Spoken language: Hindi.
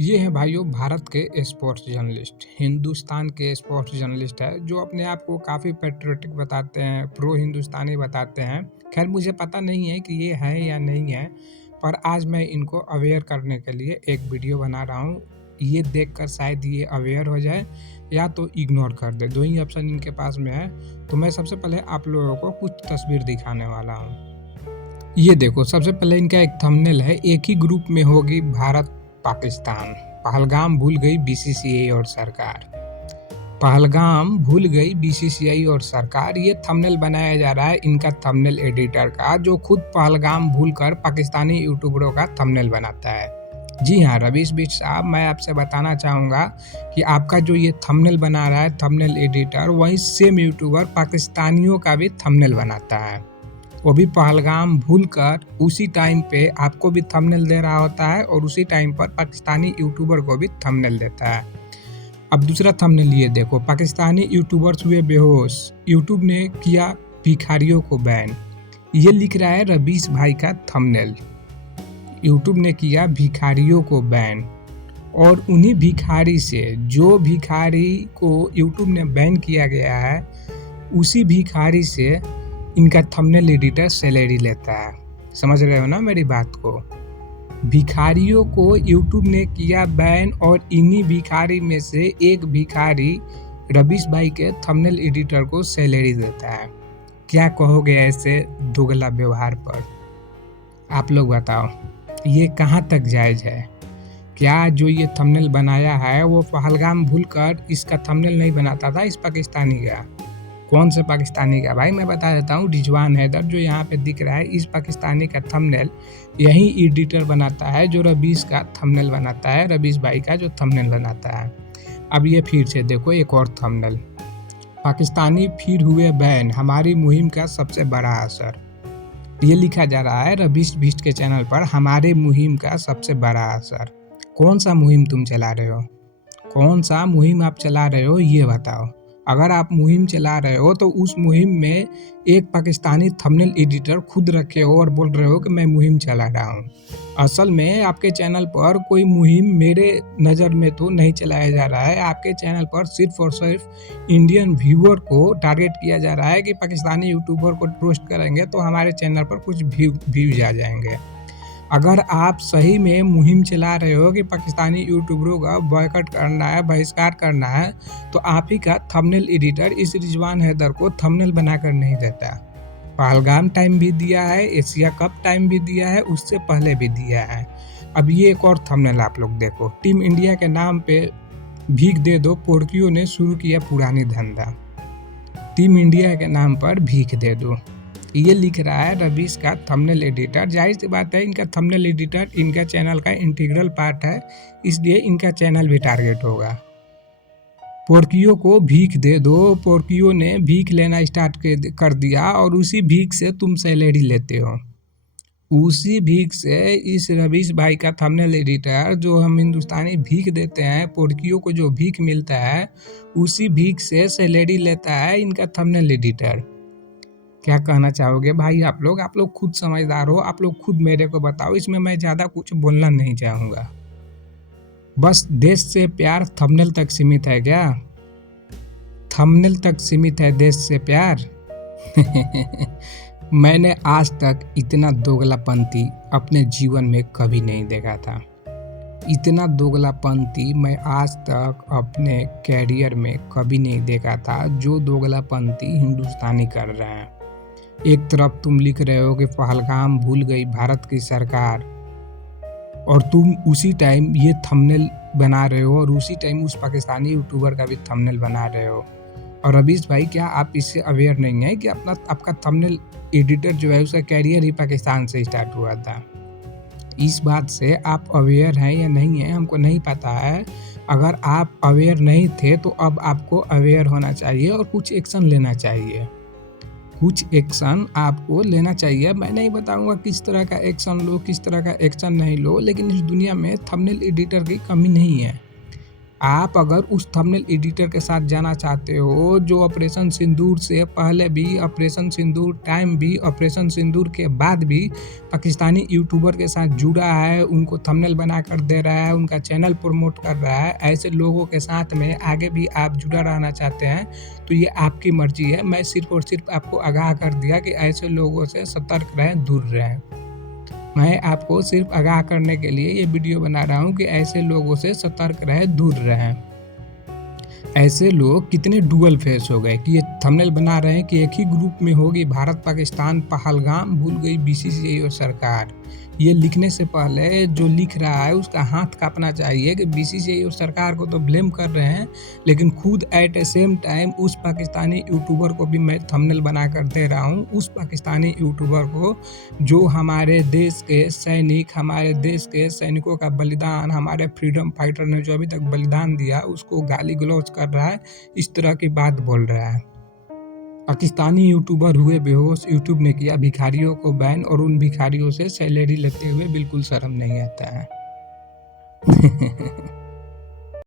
ये हैं भाइयों भारत के स्पोर्ट्स जर्नलिस्ट, हिंदुस्तान के स्पोर्ट्स जर्नलिस्ट है जो अपने आप को काफ़ी पैट्रियोटिक बताते हैं, प्रो हिंदुस्तानी बताते हैं। ख़ैर मुझे पता नहीं है कि ये है या नहीं है, पर आज मैं इनको अवेयर करने के लिए एक वीडियो बना रहा हूँ। ये देखकर शायद ये अवेयर हो जाए या तो इग्नोर कर दे, 2 ही ऑप्शन इनके पास में है। तो मैं सबसे पहले आप लोगों को कुछ तस्वीर दिखाने वाला हूँ। ये देखो, सबसे पहले इनका एक थंबनेल है, एक ही ग्रुप में होगी भारत पाकिस्तान। पहलगाम भूल गई बीसीसीआई और सरकार। पहलगाम भूल गई बीसीसीआई और सरकार। ये थंबनेल बनाया जा रहा है इनका थंबनेल एडिटर का, जो खुद पहलगाम भूलकर पाकिस्तानी यूट्यूबरों का थंबनेल बनाता है। जी हाँ रवीश बिष्ट साहब, मैं आपसे बताना चाहूँगा कि आपका जो ये थंबनेल बना रहा है थंबनेल एडिटर, वही सेम यूट्यूबर पाकिस्तानियों का भी थंबनेल बनाता है। वो भी पहलगाम भूलकर उसी टाइम पे आपको भी थंबनेल दे रहा होता है और उसी टाइम पर पाकिस्तानी यूट्यूबर को भी थंबनेल देता है। अब दूसरा थंबनेल ये देखो, पाकिस्तानी यूट्यूबर्स हुए बेहोश, यूट्यूब ने किया भिखारियों को बैन। ये लिख रहा है रवीश भाई का थंबनेल, यूट्यूब ने किया भिखारियों को बैन। और उन्हीं भिखारी से, जो भिखारी को यूट्यूब ने बैन किया गया है, उसी भिखारी से इनका थंबनेल एडिटर सैलरी लेता है। समझ रहे हो ना मेरी बात को? भिखारियों को यूट्यूब ने किया बैन और इन्हीं भिखारी में से एक भिखारी रवीश भाई के थंबनेल एडिटर को सैलरी देता है। क्या कहोगे ऐसे दोगला व्यवहार पर? आप लोग बताओ, ये कहाँ तक जायज़ है? क्या जो ये थंबनेल बनाया है वो पहलगाम भूलकर इसका थंबनेल नहीं बनाता था इस पाकिस्तानी का? कौन से पाकिस्तानी का? भाई मैं बता देता हूँ, रिजवान हैदर जो यहाँ पे दिख रहा है, इस पाकिस्तानी का थंबनेल यही एडिटर बनाता है जो रवीश का थंबनेल बनाता है, रवीश भाई का जो थंबनेल बनाता है। अब ये फिर से देखो एक और थंबनेल, पाकिस्तानी फिर हुए बैन, हमारी मुहिम का सबसे बड़ा असर। ये लिखा जा रहा है रवीश बिष्ट के चैनल पर, हमारे मुहिम का सबसे बड़ा असर। कौन सा मुहिम तुम चला रहे हो? कौन सा मुहिम आप चला रहे हो ये बताओ। अगर आप मुहिम चला रहे हो तो उस मुहिम में एक पाकिस्तानी थंबनेल एडिटर खुद रखे हो और बोल रहे हो कि मैं मुहिम चला रहा हूँ। असल में आपके चैनल पर कोई मुहिम मेरे नज़र में तो नहीं चलाया जा रहा है। आपके चैनल पर सिर्फ और सिर्फ इंडियन व्यूअर को टारगेट किया जा रहा है कि पाकिस्तानी यूट्यूबर को रोस्ट करेंगे तो हमारे चैनल पर कुछ व्यूज आ जाएंगे। अगर आप सही में मुहिम चला रहे हो कि पाकिस्तानी यूट्यूबरों का बॉयकॉट करना है, बहिष्कार करना है, तो आप ही का थंबनेल एडिटर इस रिजवान हैदर को थंबनेल बनाकर नहीं देता। पहलगाम टाइम भी दिया है, एशिया कप टाइम भी दिया है, उससे पहले भी दिया है। अब ये एक और थंबनेल आप लोग देखो, टीम इंडिया के नाम पे भीख दे दो, पोर्कियों ने शुरू किया पुरानी धंधा। टीम इंडिया के नाम पर भीख दे दो, ये लिख रहा है रवीश का थंबनेल एडिटर। जाहिर सी बात है, इनका थंबनेल एडिटर इनका चैनल का इंटीग्रल पार्ट है, इसलिए इनका चैनल भी टारगेट होगा। पोर्कियों को भीख दे दो, पोर्कियों ने भीख लेना स्टार्ट कर दिया और उसी भीख से तुम सैलरी लेते हो। उसी भीख से इस रवीश भाई का थंबनेल एडिटर, जो हम हिंदुस्तानी भीख देते हैं, पोर्कियों को जो भीख मिलता है उसी भीख से सैलरी लेता है इनका थंबनेल एडिटर। क्या कहना चाहोगे भाई आप लोग खुद समझदार हो, आप लोग खुद मेरे को बताओ। इसमें मैं ज़्यादा कुछ बोलना नहीं चाहूँगा। बस देश से प्यार थंबनेल तक सीमित है क्या? थंबनेल तक सीमित है देश से प्यार? मैंने आज तक इतना दोगलापंती अपने जीवन में कभी नहीं देखा था। इतना दोगलापंती मैं आज तक अपने कैरियर में कभी नहीं देखा था जो दोगलापंती हिंदुस्तानी कर रहे हैं। एक तरफ तुम लिख रहे हो कि पहलगाम भूल गई भारत की सरकार, और तुम उसी टाइम ये थंबनेल बना रहे हो और उसी टाइम उस पाकिस्तानी यूट्यूबर का भी थंबनेल बना रहे हो। और रवीश भाई, क्या आप इससे अवेयर नहीं है कि आपका थंबनेल एडिटर जो है उसका कैरियर ही पाकिस्तान से स्टार्ट हुआ था? इस बात से आप अवेयर हैं या नहीं है हमको नहीं पता है। अगर आप अवेयर नहीं थे तो अब आपको अवेयर होना चाहिए और कुछ एक्शन लेना चाहिए। कुछ एक्शन आपको लेना चाहिए। मैं नहीं बताऊंगा किस तरह का एक्शन लो, किस तरह का एक्शन नहीं लो, लेकिन इस दुनिया में थंबनेल एडिटर की कमी नहीं है। आप अगर उस थंबनेल एडिटर के साथ जाना चाहते हो जो ऑपरेशन सिंदूर से पहले भी, ऑपरेशन सिंदूर टाइम भी, ऑपरेशन सिंदूर के बाद भी पाकिस्तानी यूट्यूबर के साथ जुड़ा है, उनको थंबनेल बनाकर दे रहा है, उनका चैनल प्रमोट कर रहा है, ऐसे लोगों के साथ में आगे भी आप जुड़ा रहना चाहते हैं तो ये आपकी मर्जी है। मैं सिर्फ और सिर्फ आपको आगाह कर दिया कि ऐसे लोगों से सतर्क रहें, दूर रहें। मैं आपको सिर्फ आगाह करने के लिए ये वीडियो बना रहा हूँ कि ऐसे लोगों से सतर्क रहें, दूर रहें। ऐसे लोग कितने डुअल फेस हो गए कि ये थंबनेल बना रहे हैं कि एक ही ग्रुप में होगी भारत पाकिस्तान पहलगाम, भूल गई बीसीसीआई और सरकार। ये लिखने से पहले जो लिख रहा है उसका हाथ कांपना चाहिए कि बीसीसीआई और सरकार को तो ब्लेम कर रहे हैं, लेकिन खुद एट ए सेम टाइम उस पाकिस्तानी यूट्यूबर को भी मैं थंबनेल बनाकर दे रहा हूँ, उस पाकिस्तानी यूट्यूबर को जो हमारे देश के सैनिक, हमारे देश के सैनिकों का बलिदान, हमारे फ्रीडम फाइटर ने जो अभी तक बलिदान दिया उसको गाली गलौज कर रहा है, इस तरह की बात बोल रहा है। पाकिस्तानी यूट्यूबर हुए बेहोश, यूट्यूब ने किया भिखारियों को बैन और उन भिखारियों से सैलरी लेते हुए बिल्कुल शर्म नहीं आता है।